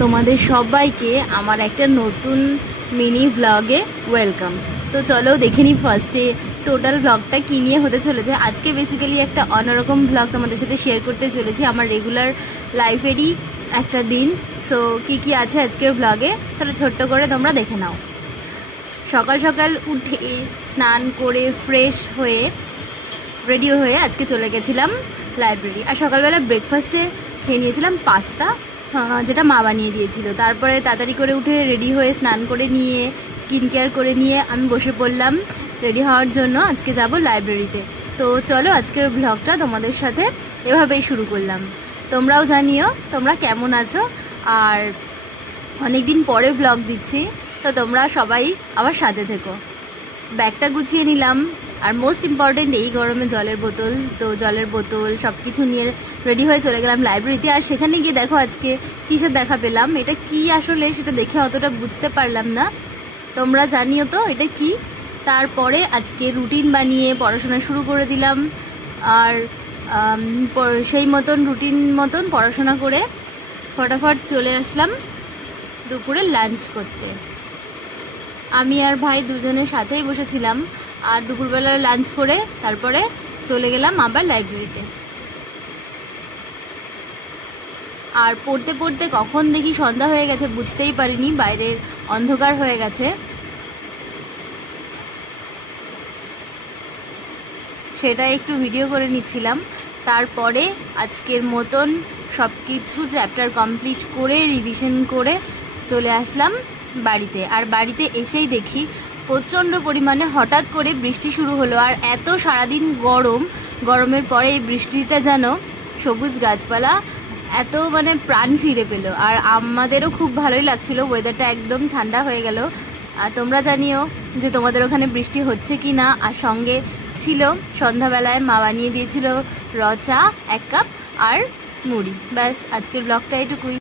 তোমাদের সবাইকে আমার একটা নতুন মিনি ব্লগে ওয়েলকাম। তো চলো দেখে নিই ফার্স্টে টোটাল ব্লগটা কী নিয়ে হতে চলেছে। আজকে বেসিক্যালি একটা অন্যরকম ব্লগ তোমাদের সাথে শেয়ার করতে চলেছি, আমার রেগুলার লাইফেরই একটা দিন। সো কী আছে আজকের ব্লগে, তাহলে ছোট্ট করে তোমরা দেখে নাও। সকাল সকাল উঠে স্নান করে ফ্রেশ হয়ে রেডি হয়ে আজকে চলে গেছিলাম লাইব্রেরি। আর সকালবেলা ব্রেকফাস্টে খেয়ে নিয়েছিলাম পাস্তা, যেটা মা বানিয়ে দিয়েছিল। তারপরে তাড়াতাড়ি করে উঠে রেডি হয়ে স্নান করে নিয়ে স্কিন কেয়ার করে নিয়ে আমি বসে পড়লাম রেডি হওয়ার জন্য। আজকে যাব লাইব্রেরিতে। তো চলো আজকের ব্লগটা তোমাদের সাথে এভাবেই শুরু করলাম। তোমরাও জানিও তোমরা কেমন আছো, আর অনেক দিন পরে ব্লগ দিচ্ছি, তো তোমরা সবাই আমার সাথে থেকো। ব্যাগটা গুছিয়ে নিলাম, আর মোস্ট ইম্পর্টেন্ট এই গরমে জলের বোতল, তো জলের বোতল সব কিছু নিয়ে রেডি হয়ে চলে গেলাম লাইব্রেরিতে। আর সেখানে গিয়ে দেখো আজকে কিসের দেখা পেলাম, এটা কি আসলে সেটা দেখে অতটা বুঝতে পারলাম না, তোমরা জানিও তো এটা কি। তারপরে আজকে রুটিন বানিয়ে পড়াশোনা শুরু করে দিলাম, আর সেই মতন রুটিন মতন পড়াশোনা করে ফটাফট চলে আসলাম দুপুরে লাঞ্চ করতে। আমি আর ভাই দুজনের সাথেই বসেছিলাম, আর দুপুরবেলা লাঞ্চ করে তারপরে চলে গেলাম আবার লাইব্রেরিতে। আর পড়তে পড়তে কখন দেখি সন্ধ্যা হয়ে গেছে বুঝতেই পারিনি, বাইরের অন্ধকার হয়ে গেছে। সেটা একটু ভিডিও করে নিচ্ছিলাম। তারপরে আজকের মতন সব কিছু চ্যাপ্টার কমপ্লিট করে রিভিশন করে চলে আসলাম বাড়িতে। আর বাড়িতে এসেই দেখি প্রচণ্ড পরিমাণে হঠাৎ করে বৃষ্টি শুরু হলো। আর এত সারাদিন গরমের পরে এই বৃষ্টিটা যেন সবুজ গাছপালা এত মানে প্রাণ ফিরে পেল। আর আমাদেরও খুব ভালোই লাগছিলো, ওয়েদারটা একদম ঠান্ডা হয়ে গেল। আর তোমরা জানিও যে তোমাদের ওখানে বৃষ্টি হচ্ছে কি না। আর সঙ্গে ছিল সন্ধ্যাবেলায় মা বানিয়ে দিয়েছিল র চা 1 কাপ আর মুড়ি। ব্যাস আজকের ব্লগটা এটুকুই।